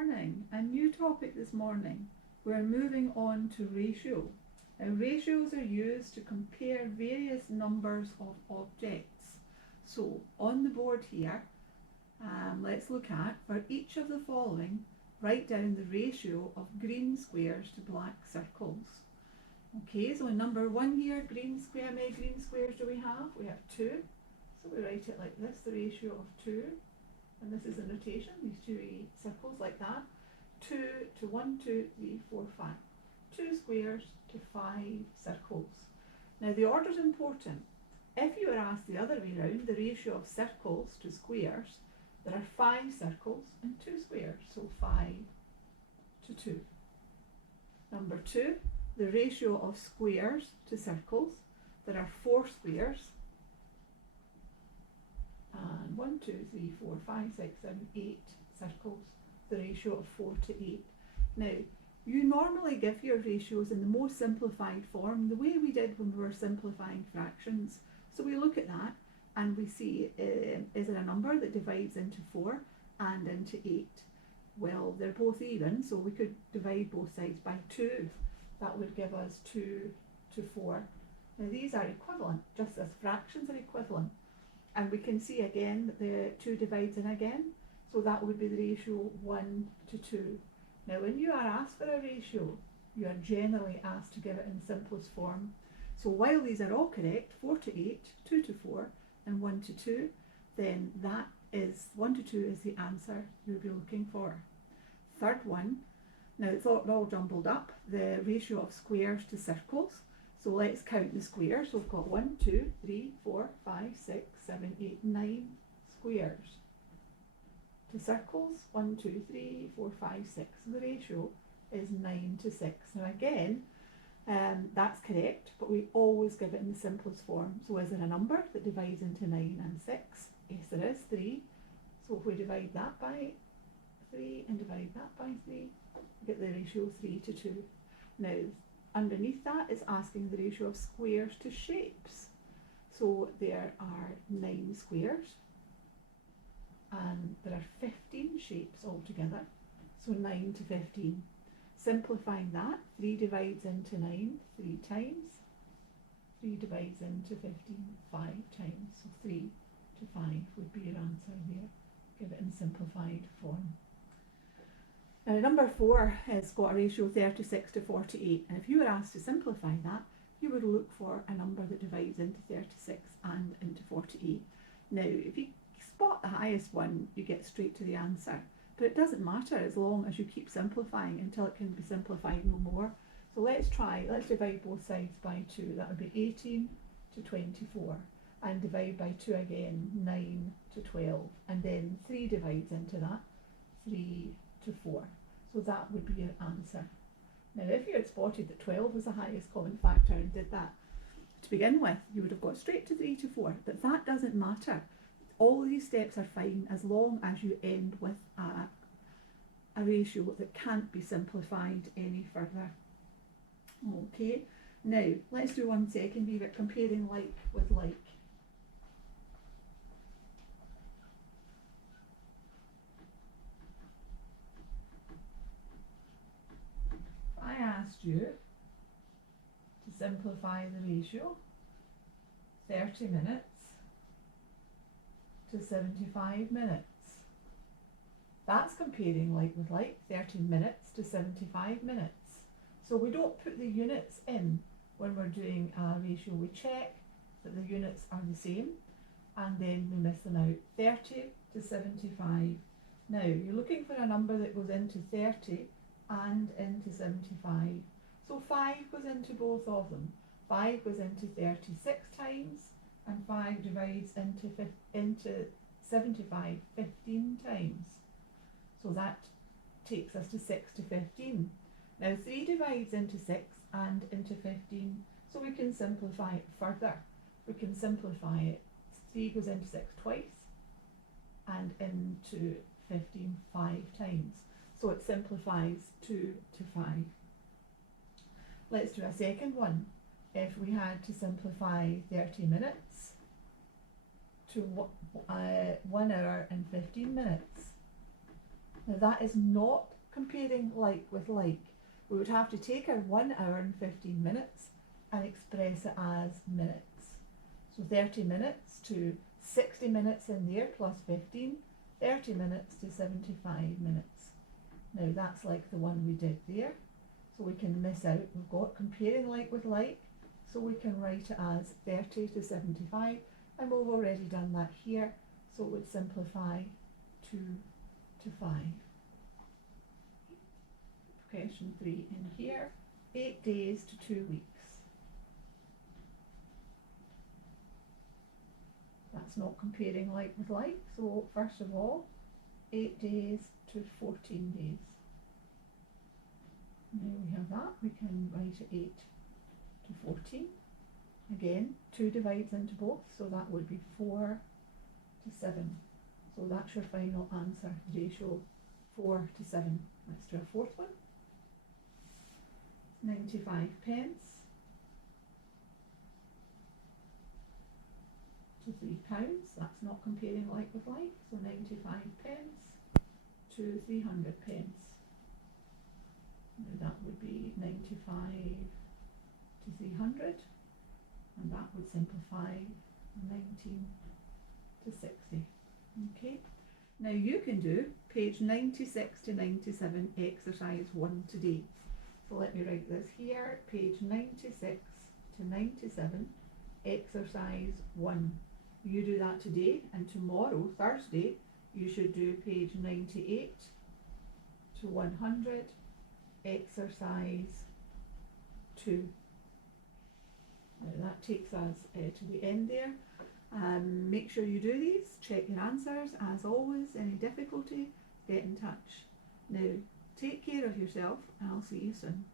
morning. A new topic this morning. We're moving on to ratio. Now, ratios are used to compare various numbers of objects. So, on the board here, let's look at, for each of the following, write down the ratio of green squares to black circles. Okay, so in number 1 here, green square, how many green squares do we have? We have 2. So we write it like this, the ratio of 2. And this is the notation, these 2 circles like that. 2 to 1, 2, 3, 4, 5. 2 squares to 5 circles. Now the order is important. If you are asked the other way around, the ratio of circles to squares, there are 5 circles and 2 squares, so 5 to 2. Number 2, the ratio of squares to circles, there are 4 squares, and 1, 2, 3, 4, 5, 6, 7, 8 circles, the ratio of 4 to 8. Now, you normally give your ratios in the most simplified form, the way we did when we were simplifying fractions. So we look at that and we see, is it a number that divides into 4 and into 8? Well, they're both even, so we could divide both sides by 2. That would give us 2 to 4. Now these are equivalent, just as fractions are equivalent. And we can see again that the 2 divides in again, so that would be the ratio 1 to 2. Now when you are asked for a ratio, you are generally asked to give it in simplest form. So while these are all correct, 4 to 8, 2 to 4 and 1 to 2, then that is 1 to 2 is the answer you'll be looking for. Third one, now it's all jumbled up, the ratio of squares to circles. So let's count the squares. So we've got 1, 2, 3, 4, 5, 6, 7, 8, 9 squares. To circles, 1, 2, 3, 4, 5, 6. The ratio is 9 to 6. Now again, that's correct, but we always give it in the simplest form. So is there a number that divides into 9 and 6? Yes, there is, 3. So if we divide that by 3 and divide that by 3, we get the ratio 3 to 2. Now, underneath that is asking the ratio of squares to shapes. So there are 9 squares and there are 15 shapes altogether. So 9 to 15. Simplifying that, 3 divides into 9 3 times. 3 divides into 15 5 times. So 3 to 5 would be your answer there. Give it in simplified form. Now number 4 has got a ratio 36 to 48, and if you were asked to simplify that, you would look for a number that divides into 36 and into 48. Now if you spot the highest one, you get straight to the answer, but it doesn't matter as long as you keep simplifying until it can be simplified no more. So let's divide both sides by 2, that would be 18 to 24, and divide by 2 again, 9 to 12, and then 3 divides into that, 3 to 4. So that would be your answer. Now if you had spotted that 12 was the highest common factor and did that to begin with, you would have got straight to 3 to 4, but that doesn't matter. All these steps are fine as long as you end with a ratio that can't be simplified any further. Okay, now let's do one second wee bit comparing like with like. I asked you to simplify the ratio 30 minutes to 75 minutes. That's comparing like with like, 30 minutes to 75 minutes. So we don't put the units in when we're doing a ratio. We check that the units are the same and then we miss them out. 30 to 75. Now you're looking for a number that goes into 30 and into 75. So 5 goes into both of them. 5 goes into 36 times and 5 divides into 75 15 times. So that takes us to 6 to 15. Now 3 divides into 6 and into 15, so we can simplify it further. We can simplify it. 3 goes into 6 twice and into 15 5 times. So it simplifies 2 to 5. Let's do a second one. If we had to simplify 30 minutes to 1 hour and 15 minutes. Now that is not comparing like with like. We would have to take our 1 hour and 15 minutes and express it as minutes. So 30 minutes to 60 minutes in there plus 15, 30 minutes to 75 minutes. Now that's like the one we did there. So we can miss out. We've got comparing like with like, so we can write it as 30 to 75, and we've already done that here, so it would simplify 2 to 5. Question 3 in here, 8 days to 2 weeks. That's not comparing like with like, so first of all, 8 days to 14 days. Now we have that, we can write it 8 to 14. Again, 2 divides into both, so that would be 4 to 7. So that's your final answer, the ratio 4 to 7. Let's do a fourth one. 95 pence to £3. That's not comparing like with like, so 95 pence to 300 pence. Now that would be 95 to 300, and that would simplify 19 to 60. Okay, now you can do page 96 to 97 exercise 1 today. So let me write this here, page 96 to 97 exercise 1. You do that today, and tomorrow, Thursday, you should do page 98 to 100 exercise 2. Now that takes us to the end there. Make sure you do these, check your answers. As always, any difficulty, get in touch. Now, take care of yourself, and I'll see you soon.